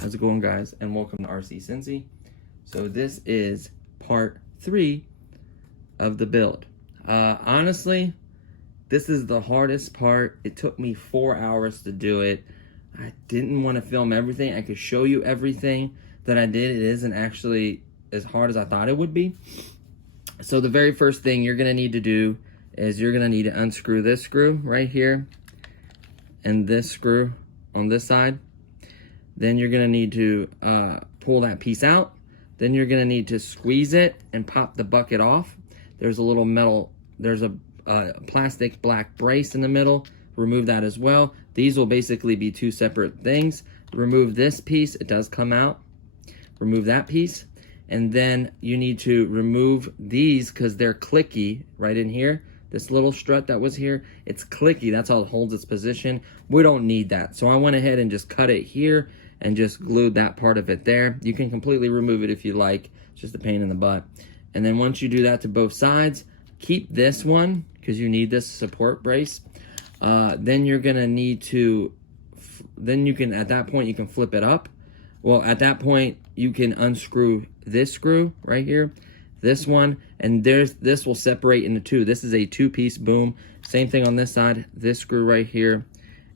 How's it going, guys, and welcome to RC Cincy. So this is part 3 of the build. Honestly, this is the hardest part. It took me 4 hours to do it. I didn't want to film everything. I could show you everything that I did. It isn't actually as hard as I thought it would be. So the very first thing you're going to need to do is you're going to need to unscrew this screw right here and this screw on this side. Then you're gonna need to pull that piece out. Then you're gonna need to squeeze it and pop the bucket off. There's a little metal, there's a plastic black brace in the middle. Remove that as well. These will basically be two separate things. Remove this piece, it does come out. Remove that piece. And then you need to remove these because they're clicky right in here. This little strut that was here, it's clicky, that's how it holds its position. We don't need that. So I went ahead and just cut it here and just glued that part of it there. You can completely remove it if you like, it's just a pain in the butt. And then once you do that to both sides, keep this one because you need this support brace. Then you're gonna need to, then you can, at that point you can flip it up. Well, at that point you can unscrew this screw right here, this one, and this will separate into two. This is a two-piece boom. Same thing on this side, this screw right here,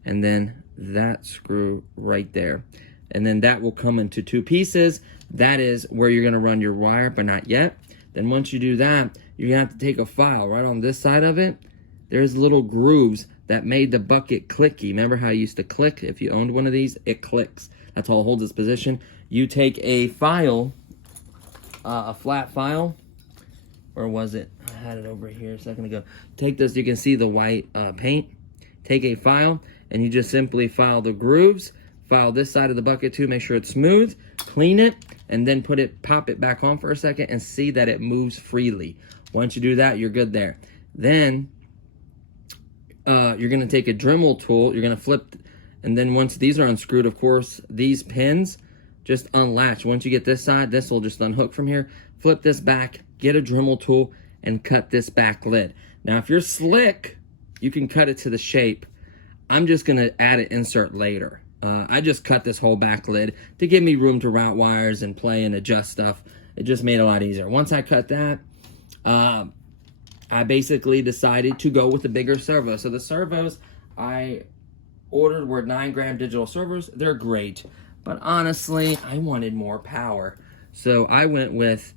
and then that screw right there. And then that will come into two pieces. That is where you're gonna run your wire, but not yet. Then once you do that, you're gonna have to take a file right on this side of it. There's little grooves that made the bucket clicky. Remember how it used to click? If you owned one of these, it clicks. That's how it holds its position. You take a file, a flat file, or was it? I had it over here a second ago. Take this, you can see the white paint. Take a file, and you just simply file the grooves. File this side of the bucket too, make sure it's smooth, clean it, and then pop it back on for a second and see that it moves freely. Once you do that, you're good there. Then you're gonna take a Dremel tool, you're gonna flip, and then once these are unscrewed, of course, these pins just unlatch. Once you get this side, this will just unhook from here. Flip this back, get a Dremel tool, and cut this back lid. Now, if you're slick, you can cut it to the shape. I'm just gonna add an insert later. I just cut this whole back lid to give me room to route wires and play and adjust stuff. It just made it a lot easier. Once I cut that, I basically decided to go with the bigger servo. So the servos I ordered were 9-gram digital servos. They're great, but honestly, I wanted more power. So I went with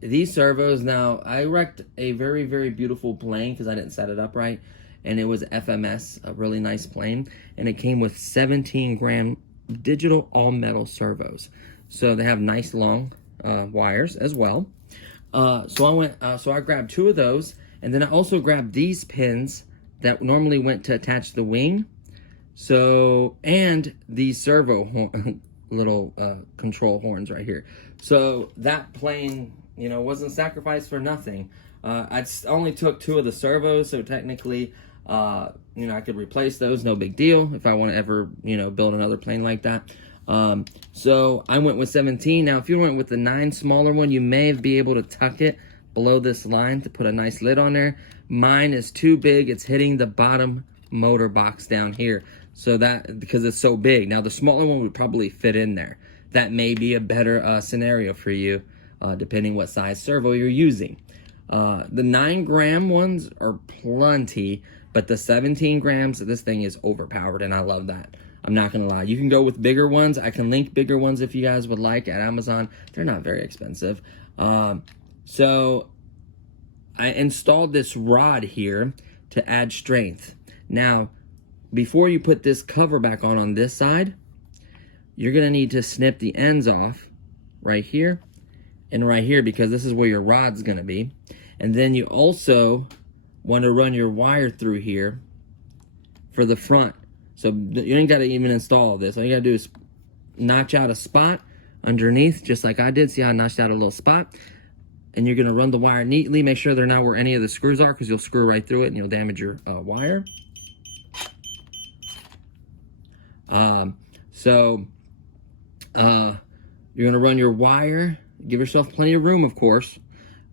these servos. Now, I wrecked a very, very beautiful plane because I didn't set it up right. And it was FMS, a really nice plane, and it came with 17-gram digital all-metal servos. So they have nice long wires as well. So I grabbed 2 of those, and then I also grabbed these pins that normally went to attach the wing. So, and these servo little control horns right here. So that plane, you know, wasn't sacrificed for nothing. I only took 2 of the servos, so technically, you know, I could replace those, no big deal, if I want to ever, you know, build another plane like that. So I went with 17. Now, if you went with the 9 smaller one, you may be able to tuck it below this line to put a nice lid on there. Mine is too big. It's hitting the bottom motor box down here. So that, because it's so big. Now, the smaller one would probably fit in there. That may be a better scenario for you, depending what size servo you're using. The 9-gram ones are plenty, but the 17 grams, this thing is overpowered, and I love that. I'm not gonna lie. You can go with bigger ones. I can link bigger ones if you guys would like at Amazon. They're not very expensive. So I installed this rod here to add strength. Now, before you put this cover back on this side, you're gonna need to snip the ends off right here and right here, because this is where your rod's gonna be. And then you also want to run your wire through here for the front. So you ain't gotta even install this. All you gotta do is notch out a spot underneath, just like I did. See how I notched out a little spot? And you're gonna run the wire neatly. Make sure they're not where any of the screws are, because you'll screw right through it and you'll damage your wire. You're gonna run your wire. Give yourself plenty of room, of course.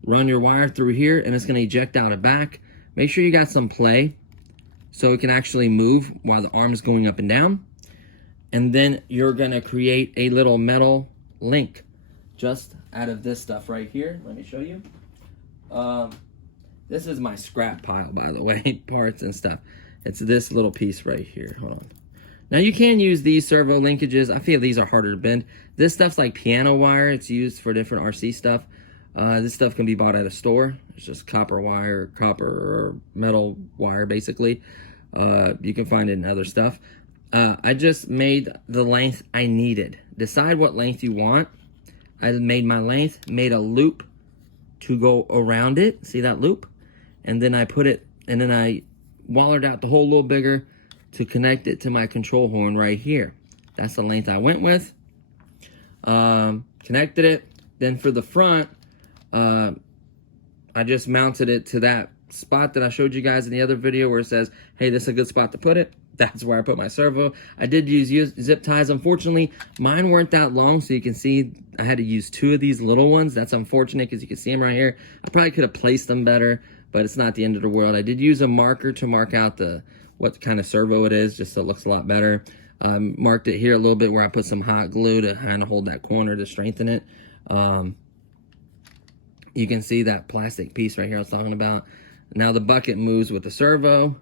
Run your wire through here, and it's gonna eject out and back. Make sure you got some play so it can actually move while the arm is going up and down. And then you're gonna create a little metal link just out of this stuff right here. Let me show you. This is my scrap pile, by the way, parts and stuff. It's this little piece right here. Hold on. Now you can use these servo linkages. I feel these are harder to bend. This stuff's like piano wire. It's used for different RC stuff. This stuff can be bought at a store. It's just copper wire, copper or metal wire, basically. You can find it in other stuff. I just made the length I needed. Decide what length you want. I made my length, made a loop to go around it. See that loop? And then I put it, and then I wallered out the hole a little bigger to connect it to my control horn right here. That's the length I went with. Connected it. Then for the front, I just mounted it to that spot that I showed you guys in the other video where it says, hey, this is a good spot to put it. That's where I put my servo. I did use zip ties. Unfortunately, mine weren't that long, so you can see I had to use 2 of these little ones. That's unfortunate because you can see them right here. I probably could have placed them better, but it's not the end of the world. I did use a marker to mark out what kind of servo it is, just so it looks a lot better. Marked it here a little bit where I put some hot glue to kind of hold that corner to strengthen it. You can see that plastic piece right here I was talking about. Now the bucket moves with the servo.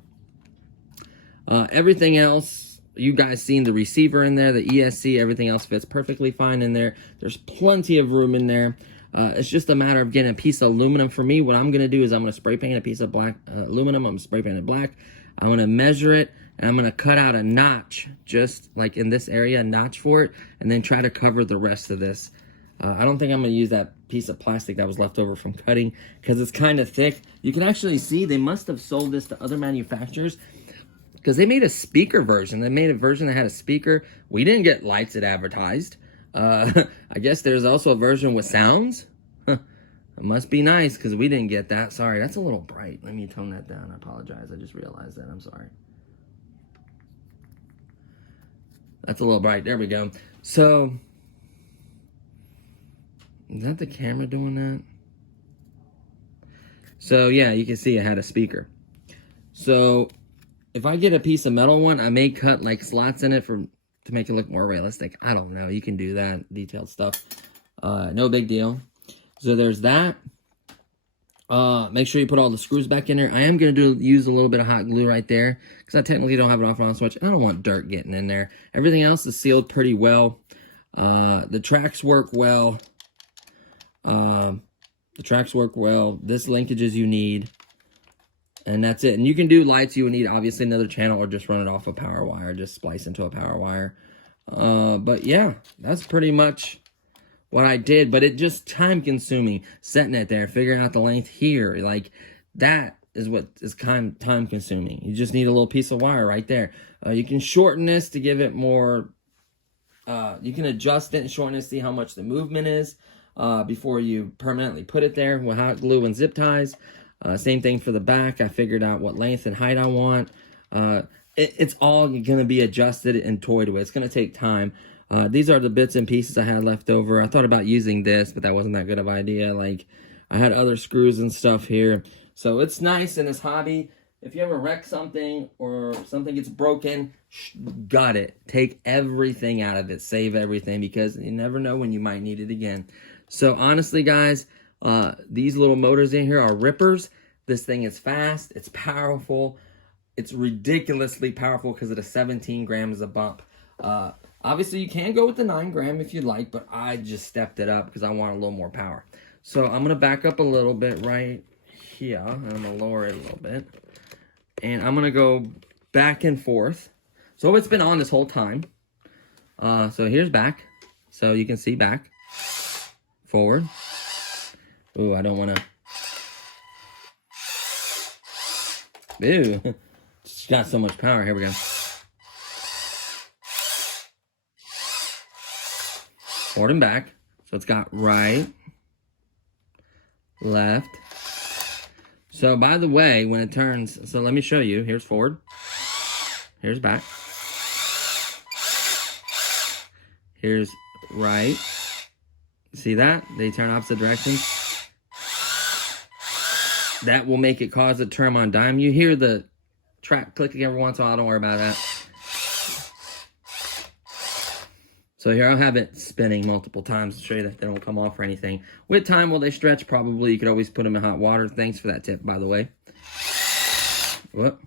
Everything else, you guys seen the receiver in there, the ESC, everything else fits perfectly fine in there. There's plenty of room in there. It's just a matter of getting a piece of aluminum. For me, what I'm going to do is I'm going to spray paint a piece of black aluminum. I'm going to spray paint it black. I'm going to measure it, and I'm going to cut out a notch, just like in this area, a notch for it, and then try to cover the rest of this. I don't think I'm going to use that piece of plastic that was left over from cutting because it's kind of thick. You can actually see they must have sold this to other manufacturers because they made a speaker version. They made a version that had a speaker. We didn't get lights that advertised. I guess there's also a version with sounds. It must be nice because we didn't get that. Sorry, that's a little bright. Let me tone that down. I apologize. I just realized that. I'm sorry. That's a little bright. There we go. So, is that the camera doing that? So, yeah, you can see it had a speaker. So, if I get a piece of metal one, I may cut like slots in it to make it look more realistic. I don't know. You can do that. Detailed stuff. No big deal. So there's that. Make sure you put all the screws back in there. I am going to use a little bit of hot glue right there because I technically don't have it off on switch. I don't want dirt getting in there. Everything else is sealed pretty well. The tracks work well. This linkages you need. And that's it. And you can do lights. You would need obviously another channel or just run it off a power wire. Just splice into a power wire. But yeah, that's pretty much what I did. But it just time consuming setting it there, figuring out the length here. Like that is what is kind of time consuming. You just need a little piece of wire right there. You can shorten this to give it more. You can adjust it and shorten it to see how much the movement is before you permanently put it there with hot glue and zip ties. Same thing for the back. I figured out what length and height I want. It's all going to be adjusted and toyed with. It's going to take time. These are the bits and pieces I had left over. I thought about using this, but that wasn't that good of an idea. Like, I had other screws and stuff here. So it's nice in this hobby. If you ever wreck something or something gets broken, gut it. Take everything out of it. Save everything because you never know when you might need it again. So honestly, guys, these little motors in here are rippers. This thing is fast. It's powerful. It's ridiculously powerful because of the 17 grams of bump. Obviously, you can go with the 9 gram if you'd like, but I just stepped it up because I want a little more power. So I'm going to back up a little bit right here. And I'm going to lower it a little bit. And I'm going to go back and forth. So it's been on this whole time. So here's back. So you can see back, forward, Ooh, I don't want to. Ooh, it's got so much power. Here we go. Forward and back. So it's got right, left. So by the way, when it turns, so let me show you. Here's forward. Here's back. Here's right. See that? They turn opposite directions. That will make it cause it turn on dime. You hear the track clicking every once in a while. Don't worry about that. So here I'll have it spinning multiple times to show you that they don't come off or anything. With time, will they stretch? Probably. You could always put them in hot water. Thanks for that tip, by the way. Whoop.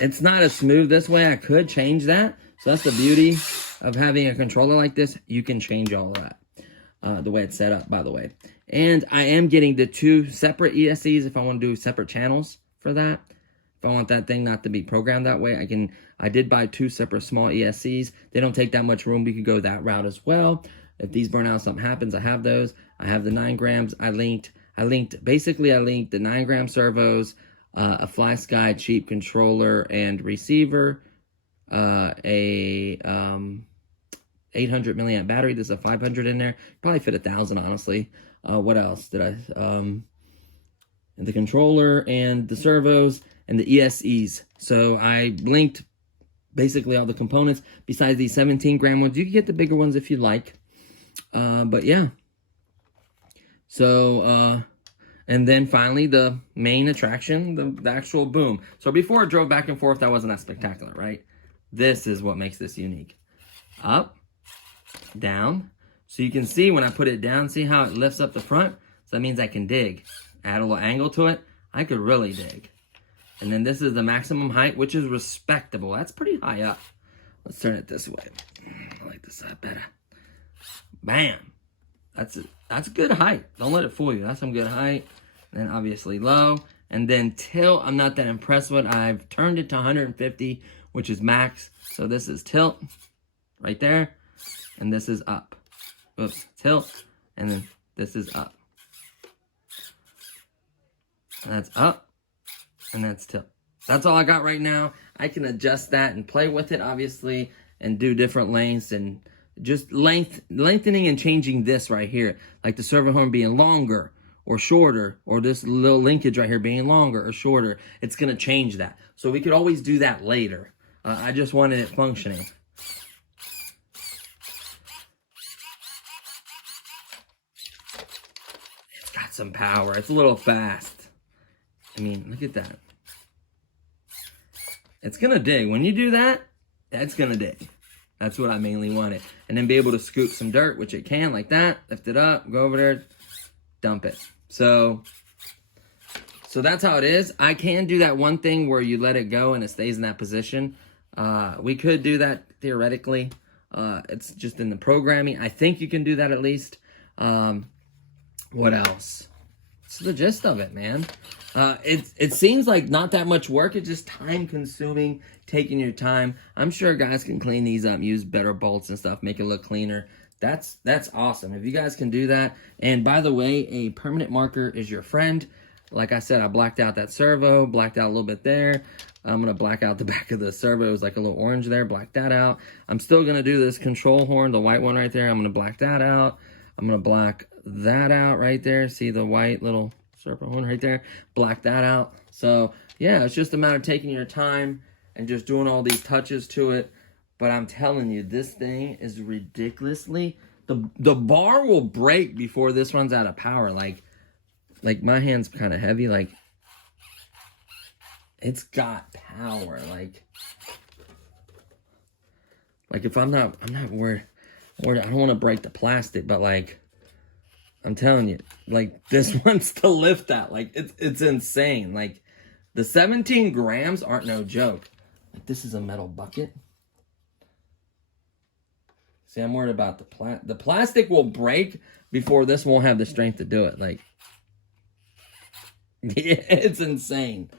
It's not as smooth this way. I could change that. So that's the beauty of having a controller like this. You can change all of that. The way it's set up, by the way. And I am getting the 2 separate ESCs if I want to do separate channels for that. If I want that thing not to be programmed that way, I did buy 2 separate small ESCs. They don't take that much room. We could go that route as well. If these burn out, something happens, I have those. I have the 9 grams. I linked the 9 gram servos, a Fly Sky cheap controller and receiver, a 800 milliamp battery. There's a 500 in there. Probably fit 1,000, honestly. What else did I? And the controller and the servos and the ESCs. So I linked basically all the components besides these 17 gram ones. You can get the bigger ones if you like. But yeah. So, and then finally the main attraction, the actual boom. So before it drove back and forth, that wasn't that spectacular, right? This is what makes this unique. Up, down. So you can see when I put it down, see how it lifts up the front? So that means I can dig. Add a little angle to it. I could really dig. And then this is the maximum height, which is respectable. That's pretty high up. Let's turn it this way. I like this side better. Bam. That's good height. Don't let it fool you. That's some good height. And then obviously low. And then tilt, I'm not that impressed with. I've turned it to 150, which is max. So this is tilt right there. And this is up. Oops, tilt. And then this is up. And that's up. And that's tilt. That's all I got right now. I can adjust that and play with it, obviously, and do different lengths and just lengthening and changing this right here. Like the servo horn being longer or shorter, or this little linkage right here being longer or shorter. It's going to change that. So we could always do that later. I just wanted it functioning. It's got some power. It's a little fast. I mean, look at that. It's going to dig. When you do that, that's going to dig. That's what I mainly wanted. And then be able to scoop some dirt, which it can, like that. Lift it up, go over there, dump it. So that's how it is. I can do that one thing where you let it go and it stays in that position. We could do that theoretically. It's just in the programming. I think you can do that at least. What else? It's the gist of it, man. It seems like not that much work. It's just time consuming, taking your time. I'm sure guys can clean these up, use better bolts and stuff, make it look cleaner. That's awesome. If you guys can do that. And by the way, a permanent marker is your friend. Like I said, I blacked out that servo, blacked out a little bit there. I'm going to black out the back of the servo. It was like a little orange there, black that out. I'm still going to do this control horn, the white one right there. I'm going to black that out. I'm going to black that out right there. See the white little servo horn right there? Black that out. So, yeah, it's just a matter of taking your time and just doing all these touches to it. But I'm telling you, this thing is ridiculously... The bar will break before this runs out of power. Like my hand's kind of heavy. Like, it's got power. Like if I'm not worried. I don't want to break the plastic, but like, I'm telling you, like this wants to lift that. Like it's insane. Like the 17 grams aren't no joke. Like this is a metal bucket. See, I'm worried about the plastic will break before this won't have the strength to do it. Like, yeah, it's insane.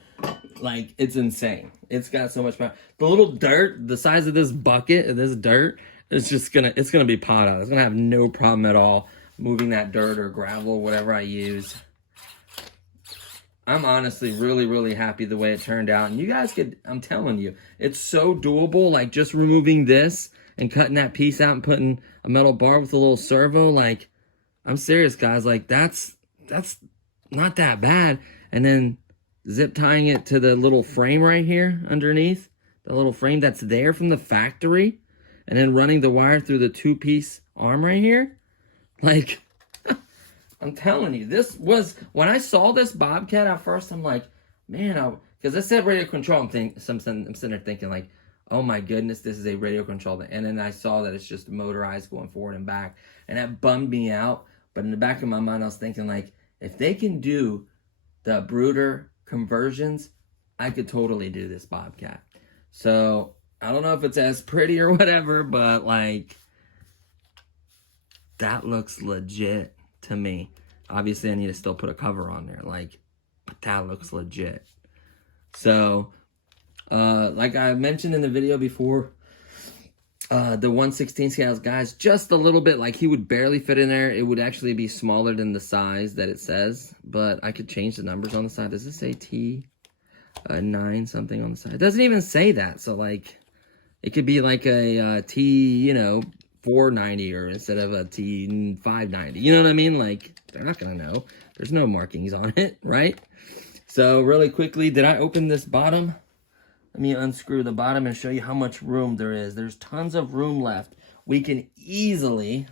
Like, it's insane. It's got so much power. The little dirt, the size of this bucket, this dirt, it's gonna be pot out. It's gonna have no problem at all moving that dirt or gravel, whatever I use. I'm honestly really, really happy the way it turned out. And you guys I'm telling you, it's so doable. Like just removing this and cutting that piece out and putting a metal bar with a little servo. Like, I'm serious, guys. Like that's not that bad. And then zip tying it to the little frame right here underneath, the little frame that's there from the factory, and then running the wire through the 2-piece arm right here. Like, I'm telling you, this was, when I saw this bobcat at first, I'm like, man, because it said radio control. I'm sitting there thinking like, oh my goodness, this is a radio control. And then I saw that it's just motorized going forward and back, and that bummed me out. But in the back of my mind, I was thinking like, if they can do the brooder conversions, I could totally do this bobcat. So I don't know if it's as pretty or whatever, but like, that looks legit to me. Obviously, I need to still put a cover on there, like, but that looks legit. So, like I mentioned in the video before, the 1/16 scales, guys, just a little bit, like he would barely fit in there. It would actually be smaller than the size that it says, but I could change the numbers on the side. Does it say T9 something on the side? It doesn't even say that. So like, it could be like a T, 490 or instead of a T590. You know what I mean? Like, they're not gonna know. There's no markings on it, right? So really quickly, did I open this bottom? Let me unscrew the bottom and show you how much room there is. There's tons of room left. We can easily,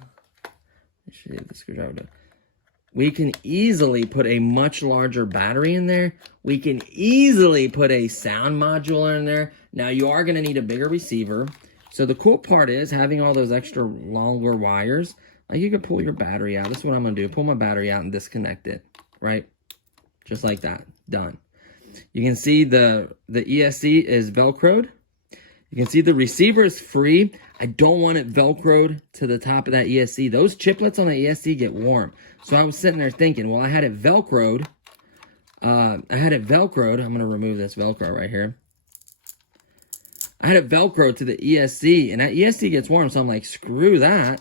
we can easily put a much larger battery in there. We can easily put a sound module in there. Now you are gonna need a bigger receiver. So the cool part is having all those extra longer wires, like you can pull your battery out. That's what I'm gonna do. Pull my battery out and disconnect it, right? Just like that, done. You can see the ESC is Velcroed. You can see the receiver is free. I don't want it Velcroed to the top of that ESC. Those chiplets on the ESC get warm. So I was sitting there thinking, well, I had it Velcroed. I'm gonna remove this Velcro right here. I had it Velcro to the ESC, and that ESC gets warm, so I'm like, screw that.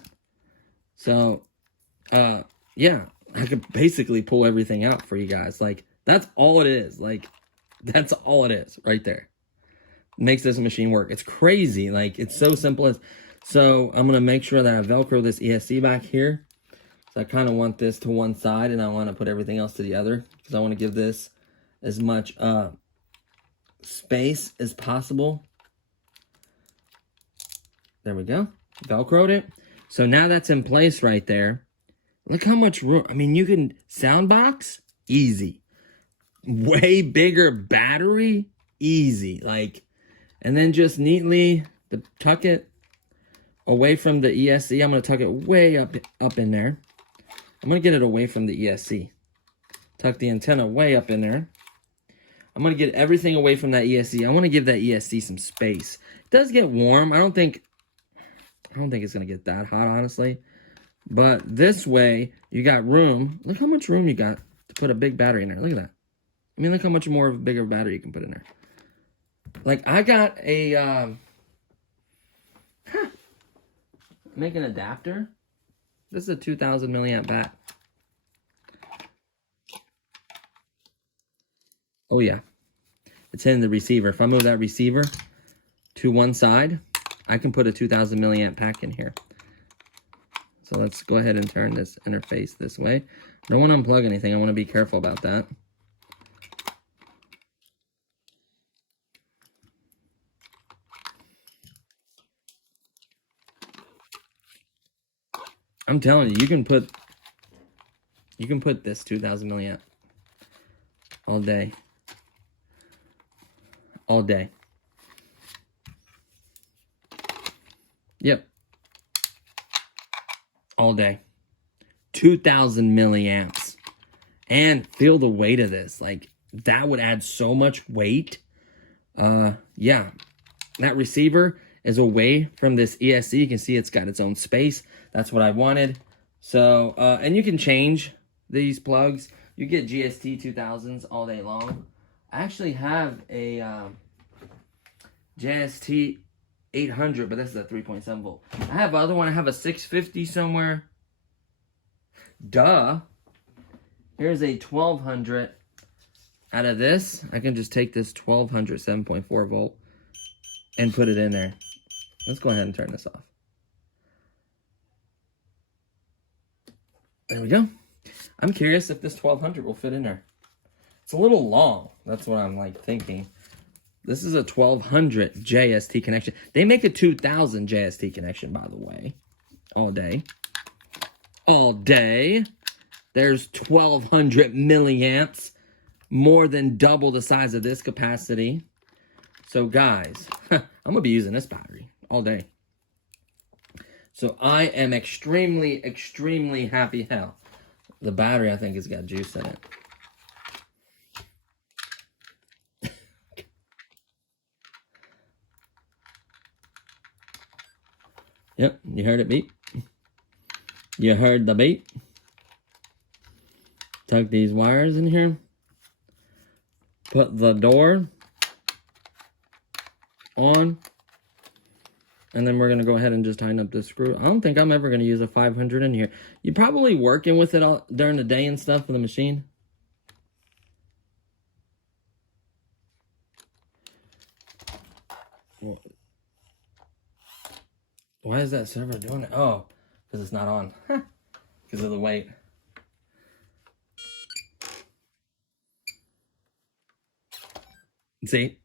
So, yeah, I could basically pull everything out for you guys. Like, that's all it is. Like, that's all it is right there. Makes this machine work. It's crazy. Like, it's so simple. So, I'm going to make sure that I Velcro this ESC back here. So, I kind of want this to one side, and I want to put everything else to the other, because I want to give this as much space as possible. There we go. Velcroed it. So now that's in place right there. Look how much room. I mean, you can sound box, easy. Way bigger battery, easy. Like, and then just neatly tuck it away from the ESC. I'm going to tuck it way up in there. I'm going to get it away from the ESC. Tuck the antenna way up in there. I'm going to get everything away from that ESC. I want to give that ESC some space. It does get warm. I don't think it's going to get that hot, honestly. But this way, you got room. Look how much room you got to put a big battery in there. Look at that. I mean, look how much more of a bigger battery you can put in there. Like, I got a, make an adapter. This is a 2000 milliamp bat. Oh, yeah. It's in the receiver. If I move that receiver to one side, I can put a 2000 milliamp pack in here. So let's go ahead and turn this interface this way. I don't want to unplug anything. I want to be careful about that. I'm telling you, you can put this 2000 milliamp all day. All day. Yep. All day. 2000 milliamps. And feel the weight of this. Like, that would add so much weight. Yeah. That receiver is away from this ESC. You can see it's got its own space. That's what I wanted. So, and you can change these plugs. You get GST 2000s all day long. I actually have a JST 800, but this is a 3.7 volt. I have other one. I have a 650 somewhere. Duh. Here's a 1200. Out of this, I can just take this 1200 7.4 volt and put it in there. Let's go ahead and turn this off. There we go. I'm curious if this 1200 will fit in there. It's a little long. That's what I'm like thinking. This is a 1200 JST connection. They make a 2000 JST connection, by the way. All day. All day. There's 1200 milliamps. More than double the size of this capacity. So guys, I'm going to be using this battery all day. So I am extremely, extremely happy. Hell, the battery I think has got juice in it. Yep, you heard it beep. You heard the beep. Tuck these wires in here. Put the door on. And then we're going to go ahead and just tighten up this screw. I don't think I'm ever going to use a 500 in here. You're probably working with it all during the day and stuff for the machine. Why is that servo doing it? Oh, because it's not on. Because of the weight. See?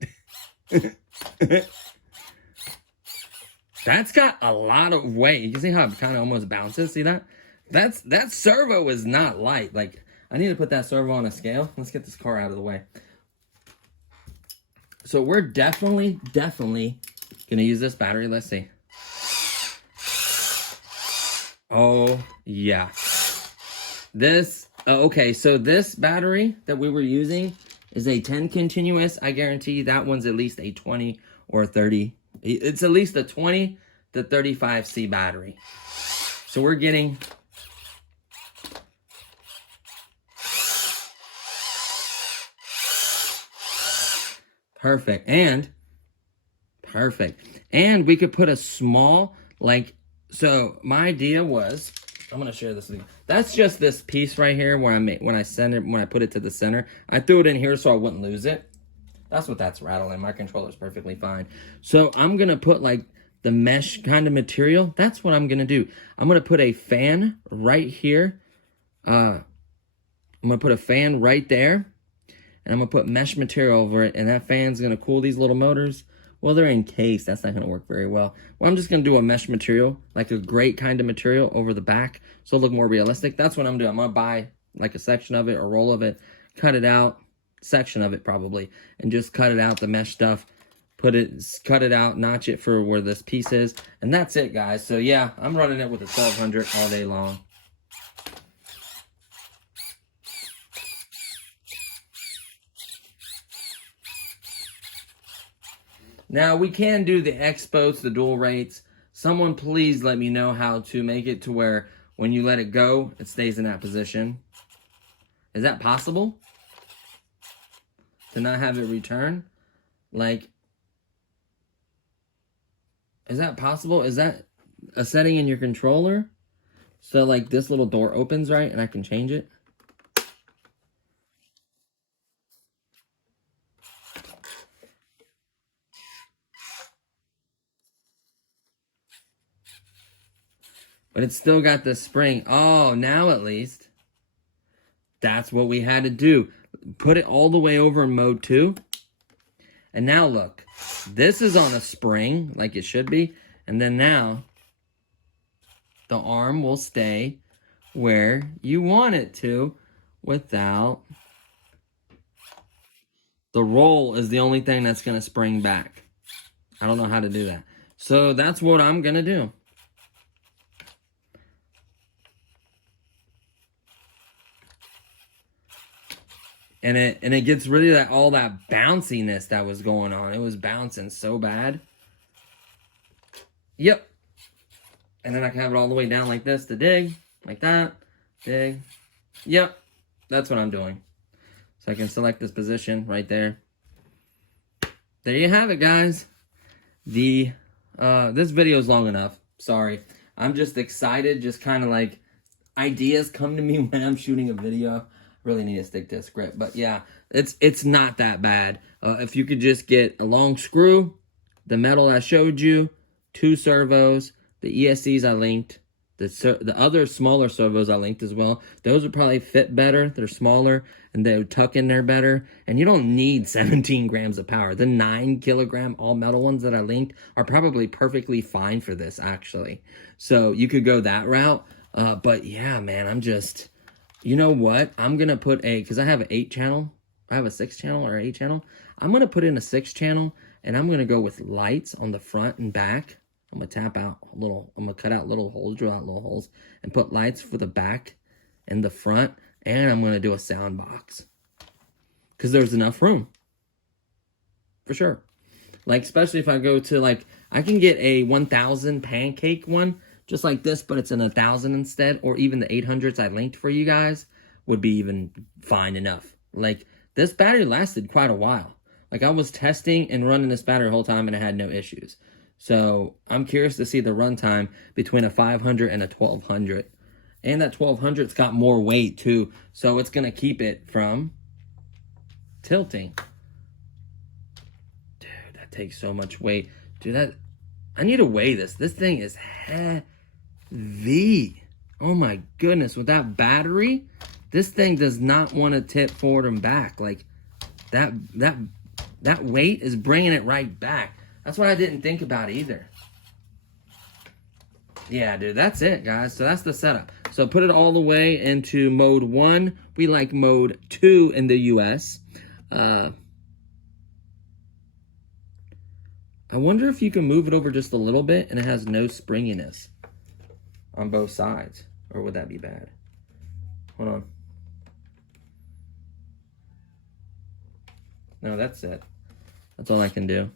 That's got a lot of weight. You can see how it kind of almost bounces. See that? That servo is not light. Like, I need to put that servo on a scale. Let's get this car out of the way. So we're definitely gonna use this battery. Let's see. Oh yeah. This okay, so this battery that we were using is a 10 continuous. I guarantee that one's at least a 20 or a 30. It's at least a 20 to 35C battery. So we're getting perfect. And we could put a small, like, so my idea was, I'm gonna share this with you. That's just this piece right here where when I put it to the center. I threw it in here so I wouldn't lose it. That's what that's rattling. My controller's perfectly fine. So I'm gonna put like the mesh kind of material. That's what I'm gonna do. I'm gonna put a fan right here. I'm gonna put a fan right there. And I'm gonna put mesh material over it, and that fan's gonna cool these little motors. Well, they're encased. That's not gonna work very well. Well, I'm just gonna do a mesh material, like a great kind of material over the back, so it'll look more realistic. That's what I'm doing. I'm gonna buy like a section of it, or roll of it, cut it out, section of it probably, and just cut it out, the mesh stuff, cut it out, notch it for where this piece is, and that's it, guys. So yeah, I'm running it with a 1200 all day long. Now, we can do the expos, the dual rates. Someone please let me know how to make it to where when you let it go, it stays in that position. Is that possible? To not have it return? Like, is that possible? Is that a setting in your controller? So, like, this little door opens, right? And I can change it? But it's still got the spring. Oh, now at least. That's what we had to do. Put it all the way over in mode 2. And now look. This is on a spring, like it should be. And then now, the arm will stay where you want it to without... The roll is the only thing that's going to spring back. I don't know how to do that. So that's what I'm going to do. And it gets rid of all that bounciness that was going on. It was bouncing so bad. Yep. And then I can have it all the way down like this to dig. Like that. Dig. Yep. That's what I'm doing. So I can select this position right there. There you have it, guys. The this video is long enough. Sorry. I'm just excited, just kind of like ideas come to me when I'm shooting a video. Really need to stick to a script, but yeah, it's not that bad. If you could just get a long screw, the metal I showed you, 2 servos, the ESCs I linked, the other smaller servos I linked as well. Those would probably fit better. They're smaller and they would tuck in there better. And you don't need 17 grams of power. The 9 kilogram all metal ones that I linked are probably perfectly fine for this, actually. So you could go that route. But yeah, man, I'm just, you know what? I'm going to put because I have an 8 channel. I have a 6 channel or 8 channel. I'm going to put in a 6 channel and I'm going to go with lights on the front and back. I'm going to tap out I'm going to cut out little holes, drill out little holes, and put lights for the back and the front. And I'm going to do a sound box. Because there's enough room. For sure. Like, especially if I go to, like, I can get a 1000 pancake one, just like this, but it's an 1000 instead. Or even the 800s I linked for you guys would be even fine enough. Like, this battery lasted quite a while. Like, I was testing and running this battery the whole time, and I had no issues. So I'm curious to see the runtime between a 500 and a 1200. And that 1200's got more weight too. So it's going to keep it from tilting. Dude, that takes so much weight. Dude, I need to weigh this. This thing is heavy. Oh my goodness. With that battery, this thing does not want to tip forward and back. Like that weight is bringing it right back. That's what I didn't think about either. Yeah, dude, that's it, guys. So that's the setup. So put it all the way into mode 1. We like mode 2 in the US. I wonder if you can move it over just a little bit and it has no springiness on both sides. Or would that be bad? Hold on. No, that's it. That's all I can do.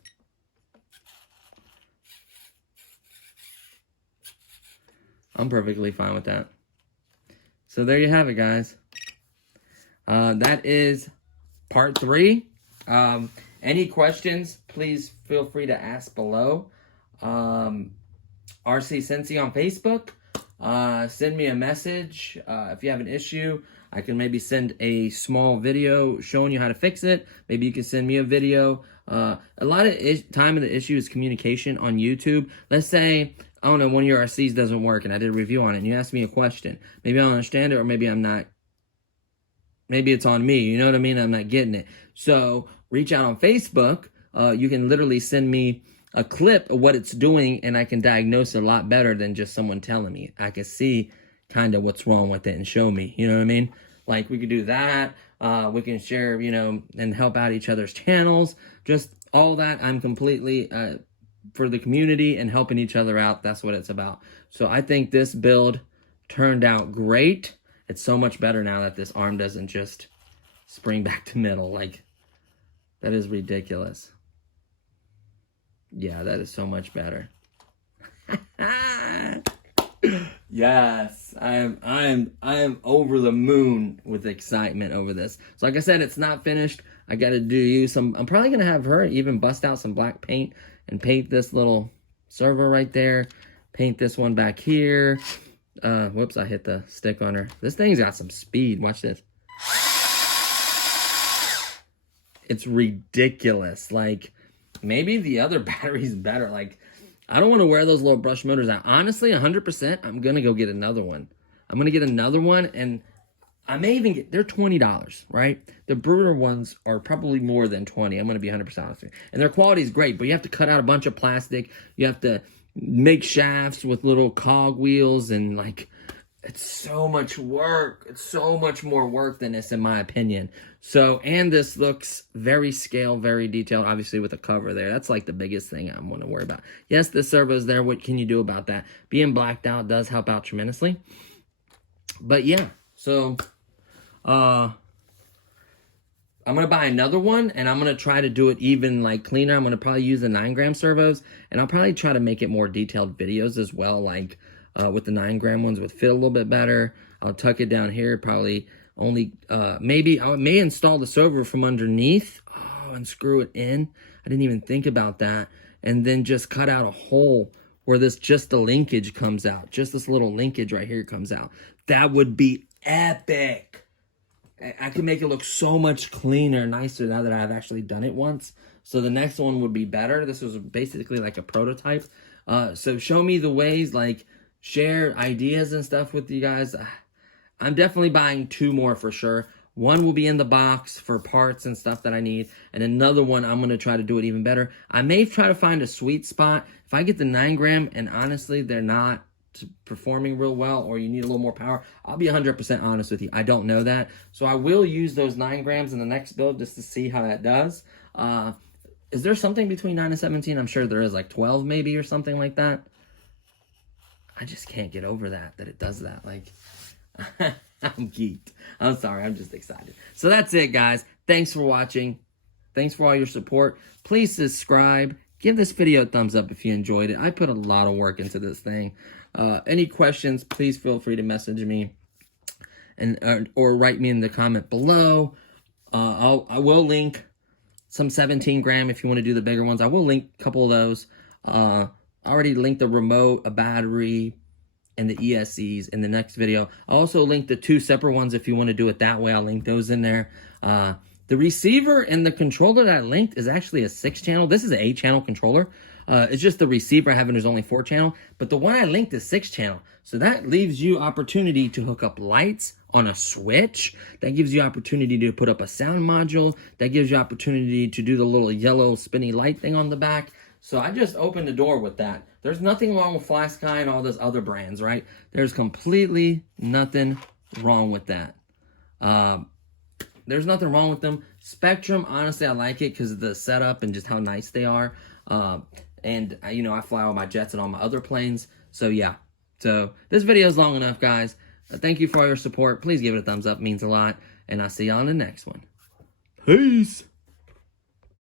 I'm perfectly fine with that. So there you have it, guys. That is part 3. Any questions, please feel free to ask below. RC Cincy on Facebook. Send me a message. If you have an issue, I can maybe send a small video showing you how to fix it. Maybe you can send me a video. A lot of time of the issue is communication on YouTube. Let's say, I don't know, one of your RCs doesn't work and I did a review on it and you asked me a question. Maybe I don't understand it or maybe I'm not. Maybe it's on me. You know what I mean? I'm not getting it. So reach out on Facebook. You can literally send me a clip of what it's doing and I can diagnose it a lot better than just someone telling me. I can see kind of what's wrong with it and show me. You know what I mean? Like we could do that. We can share, you know, and help out each other's channels. Just all that. I'm completely for the community and helping each other out. That's what it's about. So I think this build turned out great. It's so much better now that this arm doesn't just spring back to middle. Like, that is ridiculous. Yeah, that is so much better. Yes, I am over the moon with excitement over this. So like I said, it's not finished. I got to do some, I'm probably going to have her even bust out some black paint and paint this little servo right there. Paint this one back here. Whoops, I hit the stick on her. This thing's got some speed. Watch this. It's ridiculous. Like, maybe the other battery's better. Like, I don't want to wear those little brush motors out. Honestly, 100%, I'm going to go get another one. I'm going to get another one, and I may even get, they're $20, right? The Brunner ones are probably more than 20. I'm going to be 100% honest with you. And their quality is great, but you have to cut out a bunch of plastic. You have to make shafts with little cog wheels, and like, it's so much work. It's so much more work than this, in my opinion. So, and this looks very scale, very detailed, obviously with a cover there. That's like the biggest thing I want to worry about. Yes, the servo's there. What can you do about that? Being blacked out does help out tremendously. But yeah, so I'm going to buy another one, and I'm going to try to do it even like cleaner. I'm going to probably use the 9-gram servos, and I'll probably try to make it more detailed videos as well, like with the 9-gram ones would fit a little bit better. I'll tuck it down here, probably only, maybe I may install the servo from underneath, and screw it in. I didn't even think about that. and then just cut out a hole where just the linkage comes out. Just this little linkage right here comes out. That would be epic. I can make it look so much cleaner, nicer now that I've actually done it once. So the next one would be better. This was basically like a prototype. So show me the ways, like share ideas and stuff with you guys. I'm definitely buying 2 more for sure. One will be in the box for parts and stuff that I need. And another one, I'm going to try to do it even better. I may try to find a sweet spot. If I get the 9 gram and honestly, they're not performing real well, or you need a little more power, I'll be 100% honest with you. I don't know that. So I will use those 9 grams in the next build just to see how that does. Is there something between 9 and 17? I'm sure there is, like 12 maybe or something like that. I just can't get over that it does that. Like, I'm geeked. I'm sorry. I'm just excited. So that's it, guys. Thanks for watching. Thanks for all your support. Please subscribe. Give this video a thumbs up if you enjoyed it. I put a lot of work into this thing. Any questions, please feel free to message me and or write me in the comment below. I will link some 17 gram if you want to do the bigger ones. I will link a couple of those. I already linked the remote, a battery, and the ESCs in the next video. I'll also link the 2 separate ones if you want to do it that way. I'll link those in there. The receiver and the controller that I linked is actually a 6-channel. This is an 8-channel controller. It's just the receiver I have, and there's only 4-channel. But the one I linked is 6-channel. So that leaves you opportunity to hook up lights on a switch. That gives you opportunity to put up a sound module. That gives you opportunity to do the little yellow spinny light thing on the back. So I just opened the door with that. There's nothing wrong with FlySky and all those other brands, right? There's completely nothing wrong with that. There's nothing wrong with them. Spectrum, honestly, I like it because of the setup and just how nice they are. And, you know, I fly all my jets and all my other planes. So, yeah. So, this video is long enough, guys. Thank you for all your support. Please give it a thumbs up. It means a lot. And I'll see you on the next one. Peace.